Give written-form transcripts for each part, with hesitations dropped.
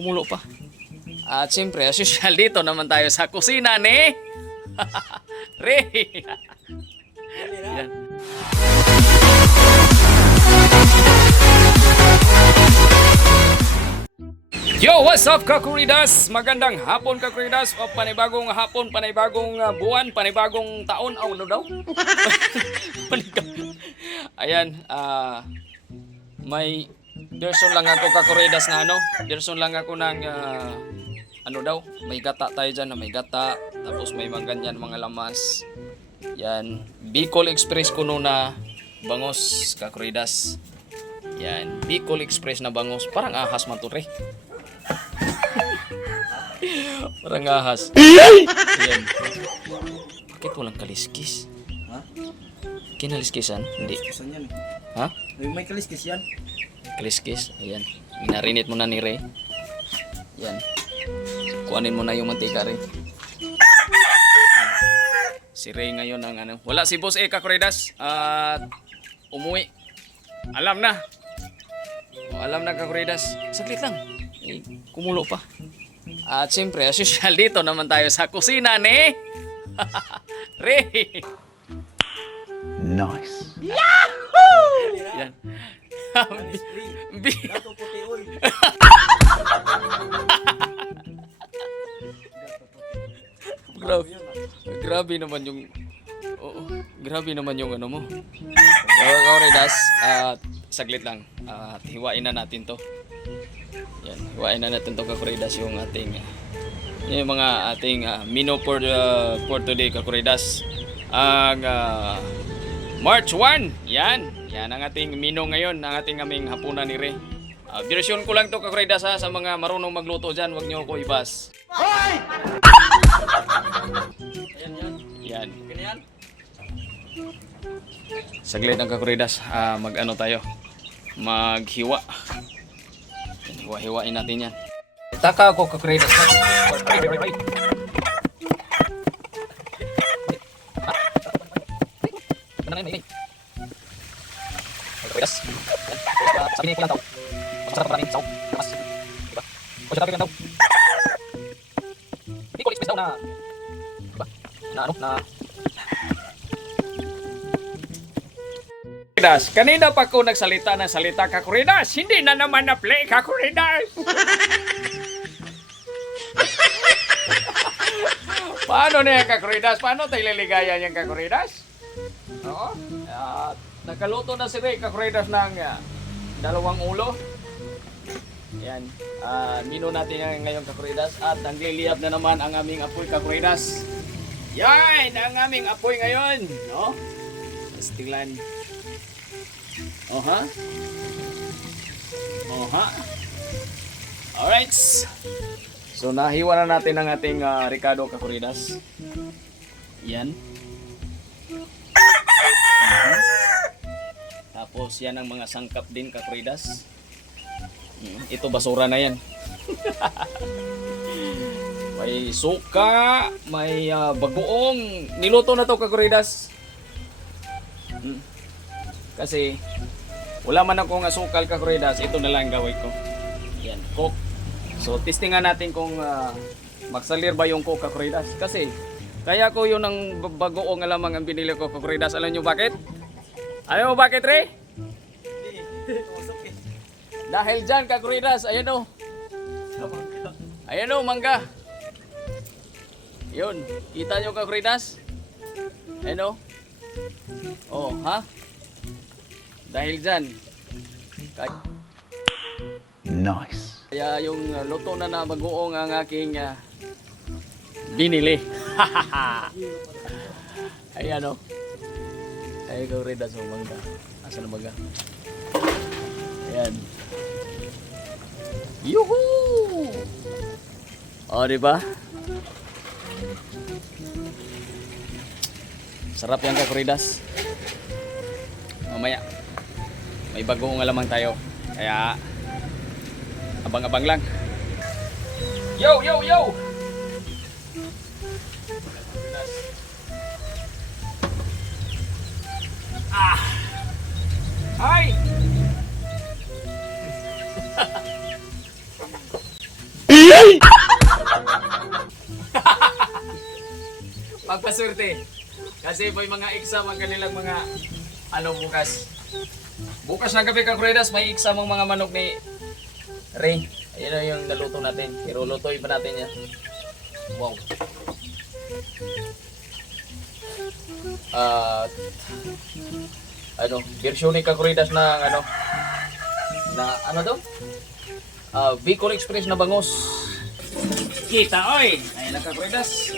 Kumulo pa. At siyempre, as usual, dito naman tayo sa kusina ni Ray. Yan. Yo, what's up Kakuridas? Magandang hapon Kakuridas. O panibagong hapon, panibagong buwan, panibagong taon. Oh, ano daw? Ayan, may person lang ako Kakuridas na ano. Person lang ako ng ano daw, may gata tayo dyan na may gata. Tapos may mga ganyan mga lamas. Yan, Bicol Express kuno na bangos Kakuridas. Yan, Bicol Express na bangos. Parang ahas man to, Re. Parang ahas. Ayan. Bakit walang kaliskis? Ha? Kinaliskisan? Hindi. Kaliskisan yan eh. Ha? May kaliskis yan. Kaliskis? Ayan. Minarinit mo na ni Ray. Yan. Kuhanin mo na yung mantika, Ray. Si Ray ngayon ang ano. Wala si Boss Eka Kakuridas. At umuwi. Alam na. Alam na Kakuridas. Saglit lang. Eh, kumulo pa. At siyempre, as usual, dito naman tayo sa kusina ni Ray. Nice. Yan. Dato puti oy. Grabe. Grabe naman yung grabe naman yung ano mo. Kakuridas, at saglit lang. At hiwain na natin 'to. Yan, hiwain na natin 'to Kakuridas yung ating yung mga ating menu for today Kakuridas. Ang March 1. Yan. Yan ang ating menu ngayon, ang ating aming hapunan ni Ray. Version ko lang 'to Kakuridas sa mga marunong magluto diyan, wag niyo ako ibas. Hoy! Yan. Ganyan. Saglit ang Kakuridas, mag-ano tayo, maghiwa. Hiwa-hiwain natin yan. Taka ako Kakuridas. Kakuridas. Sabi niya lang daw. Masarap maraming saw. Mas. Diba? O siya lang daw. Hindi ko express daw na. Diba? Na ano? Na Kakuridas, kanina pa ko nagsalita ng salita Kakuridas, hindi na naman na-play Kakuridas. Paano na yan Kakuridas? Paano tayo liligaya niyang Kakuridas? Oo. Nakaluto na si Ray Kakuridas ng dalawang ulo. Yan. Mino natin yan ngayon Kakuridas at nagliliyab na naman ang aming apoy Kakuridas. Yan ang aming apoy ngayon. No? Tingnan. Oha. Oha. Alright. So nahiwa na natin ang ating Ricardo Kakuridas. Yan. Tapos yan ang mga sangkap din Kakuridas. Ito basura na yan. May suka, may bagoong. Niluto na to Kakuridas. Kasi wala man akong asukal Kakuridas, ito na lang gawin ko. Yan, coke. So testingan natin kung magsalir ba yung coke Kakuridas. Kasi kaya ko yun ang bagoong alamang ang binili ko Kakuridas. Alam nyo bakit? Alam mo bakit, Ray? Dahil dyan Kakuridas, ayan o. Ayan o, mangga. Yun, kita nyo Kakuridas? Ayan o. Oh, ha? Dahil dyan. Nice. Kaya yung luto na na bagoong ang aking binili. Ayan o. Ay, Kakuridas o mangga. Asa na mangga? Ayan. Yuhuu! O, diba? Sarap yan Kakuridas. Mamaya may bagong alamang tayo, kaya abang-abang lang. Yo, yo, yo! Hi! Pagpaswerte. Kasi may mga exam ang kanilang mga ano bukas. Bukas ng gabi Kakuridas, may exam ang mga manok ni Ray. Ayun na yung naluto natin. Pero lutuin pa natin yan. Wow. Version ni Kakuridas ng ano daw? Bicol Express na bangos. Kita oy. Ayun na Kakuridas.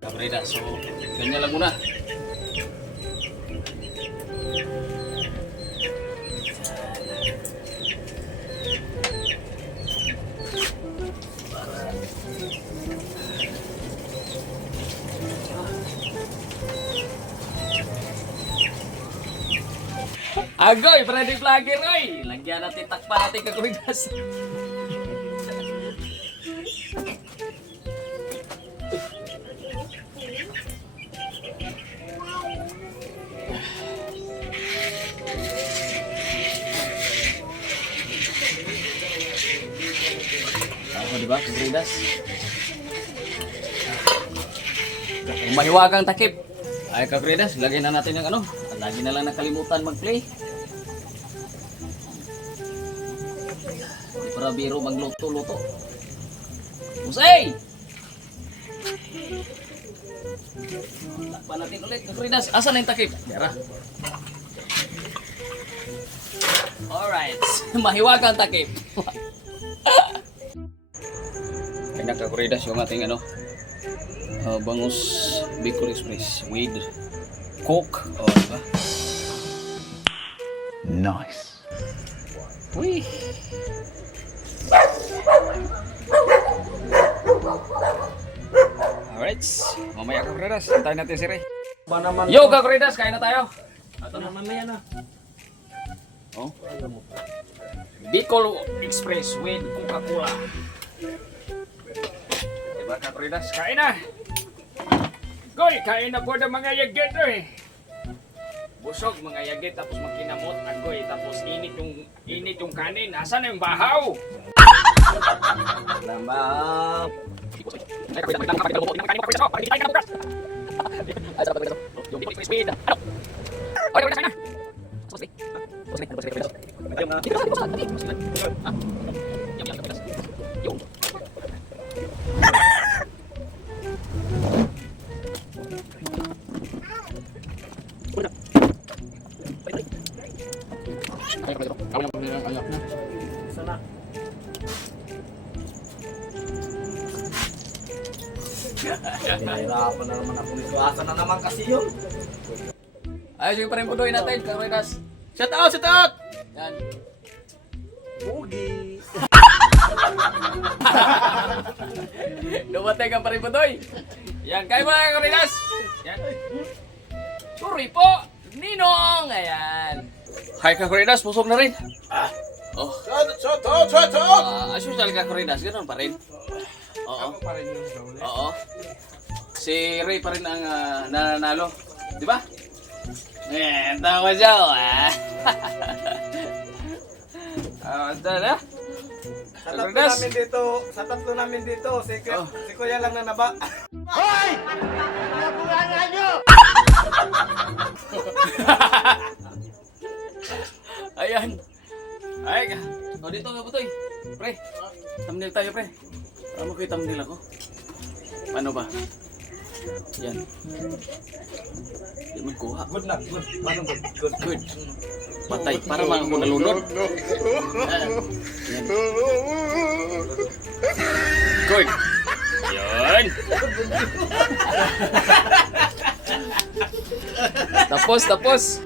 Kabreda, so ganyan lang muna. Agoy, Freddy Vlogger, oy! Lagyan natin, takpan natin Kakuridas. Ako, diba, Kakuridas? Mahiwagang takip. Ay, Kakuridas, lagyan na natin yung ano. Lagi na lang nakalimutan mag-play. Di para biro magluto-luto. Usay! Takpan natin ulit. Kakuridas, asan na yung takip? Tara. Alright. Mahiwagang takip. Kaya na Kakuridas yung ating ano. Bangus Bicol Express with Coke. Oh, diba? Nice. Uy. Alright. Mamaya Kakuridas. Antayin natin si Ray. Ba naman? Yo Kakuridas, kain na tayo. Ito na mamaya na. Oh. Bicol Express with Coca-Cola. Diba Kakuridas? Kain na. Goy, kain na po ng mga yagit eh. Busog mga yagit tapos magkinamot agoy tapos init yung kanin. Asan na yung bahaw? Lambap. Ay, kapit lang kapit lang kanin kapit lang. Para hindi tayo bukas. Ay, sarap ito. Yung Bicol Express. Ano? Oy, kain na. Supos ni. Yo. Sana. Nahirapan na naman ako nito. Asa na naman kasi yun. Ayos yung pa rin pudoy natin, Kakuridas. Shout out! Shout out! Yan. Bugi. Dumatay ka pa rin pudoy. Yan, kain mo na Kakuridas. Yan. Sorry po, Ninong. Ayan. Hi Kakuridas, pusog na rin. Oh. Shout out! As usual Kakuridas, ganoon pa rin. Oo. Pa rin yung show. Oo. Si Ray pa rin ang nananalo. Di ba? Tawa siya. Na. Sa tatlo Rodas. namin dito, si Kuya lang na naba. Ayan. Ay, o dito nga Butoy. Pre, thumbnail tayo pre. Para mo kayo thumbnail ako. Paano ba? Yan. Di magkuha. Good na, good. Paano good? Good. Good. Patay. Para mga ako nalunod. Yan. Good. Yan. Tapos.